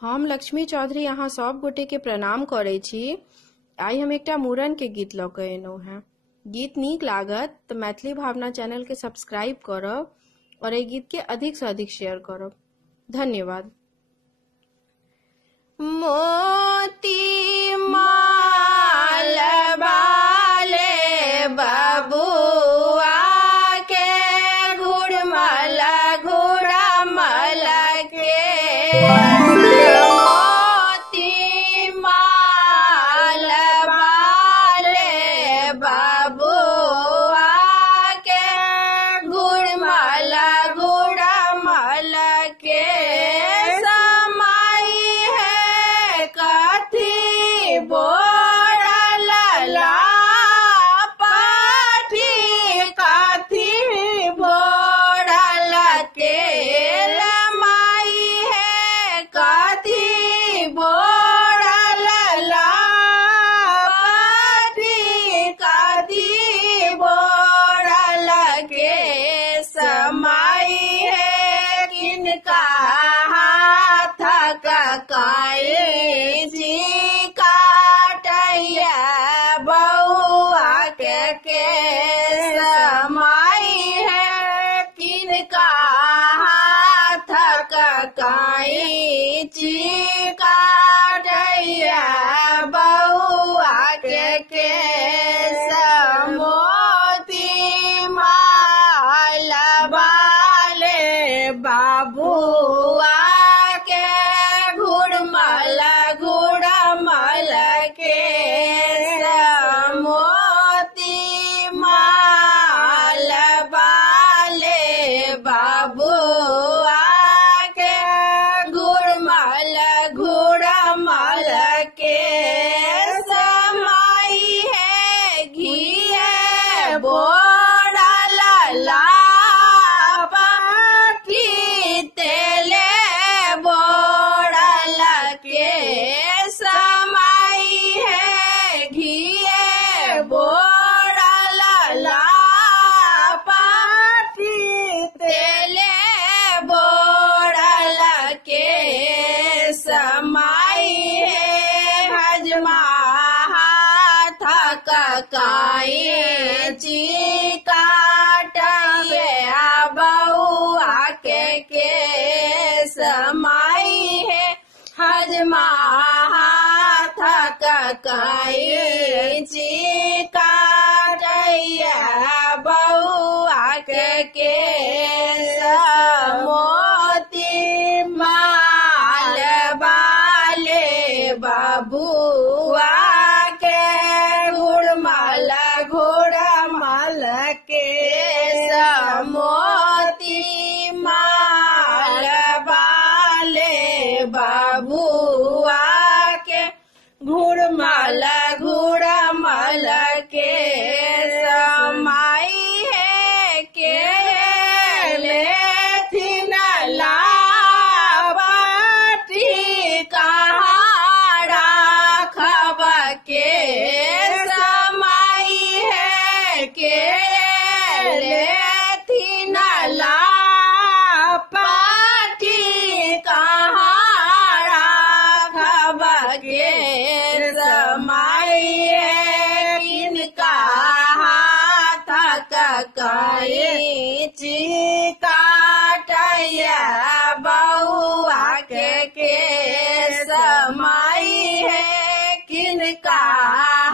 हम लक्ष्मी चौधरी यहाँ सब गोटे के प्रणाम करे छी। आई हम एकटा मूरन के गीत लऽ कऽ एलहुँ हैं। गीत नीक लागत तऽ मैथिली भावना चैनल के सब्सक्राइब करब और एहि गीत के अधिक से अधिक शेयर करब। धन्यवाद। मोती माल बाले बबुआ के घुड़मल घुड़मल के काई जी काटैया बउआ के समाई है किनका हाथ काई जी काटैया बउआ के मोती माल बाले बाबुआ घुड़मल घुड़मल के मोती माल बाले बाबुआ के घुड़मल घुड़मल के समाई है घिए बोड़ल लापी तेले के समाई है घिए बोड़ल लापी तेले बोड़ल के समाई है हजमा हाथ काई जी काटवे बउआ के समाई है हजमा हाथ काई जी काटैया बउआ के मोती माल बाले बबुआ के घुड़मल घुड़मल के मोती माल बाले बबुआ के घुड़मल घुड़मल के समाई है के लेथिन लाबाटी कहाँ राखब के समाई है के लेथिन लाबाटी कहाँ राखब के समाई है किनका हाथ काई जी काटैया बउआ के समाई है किनका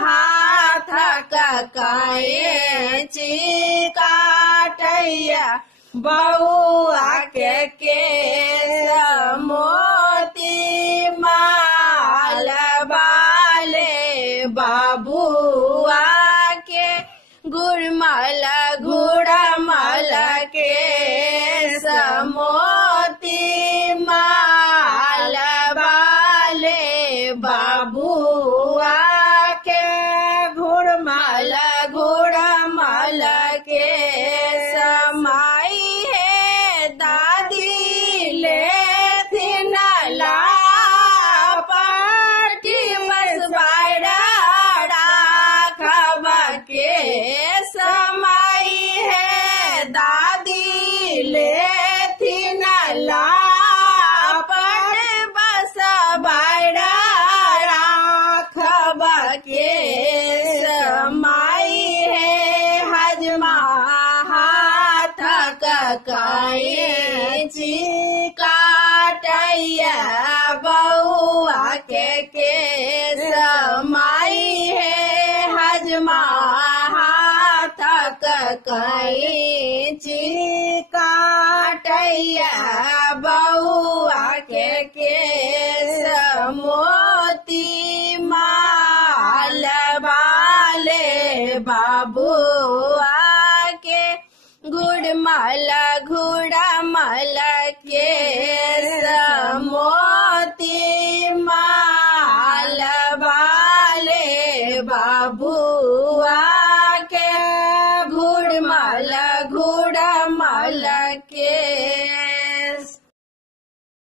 हाथ काई जी काटैया बउआ के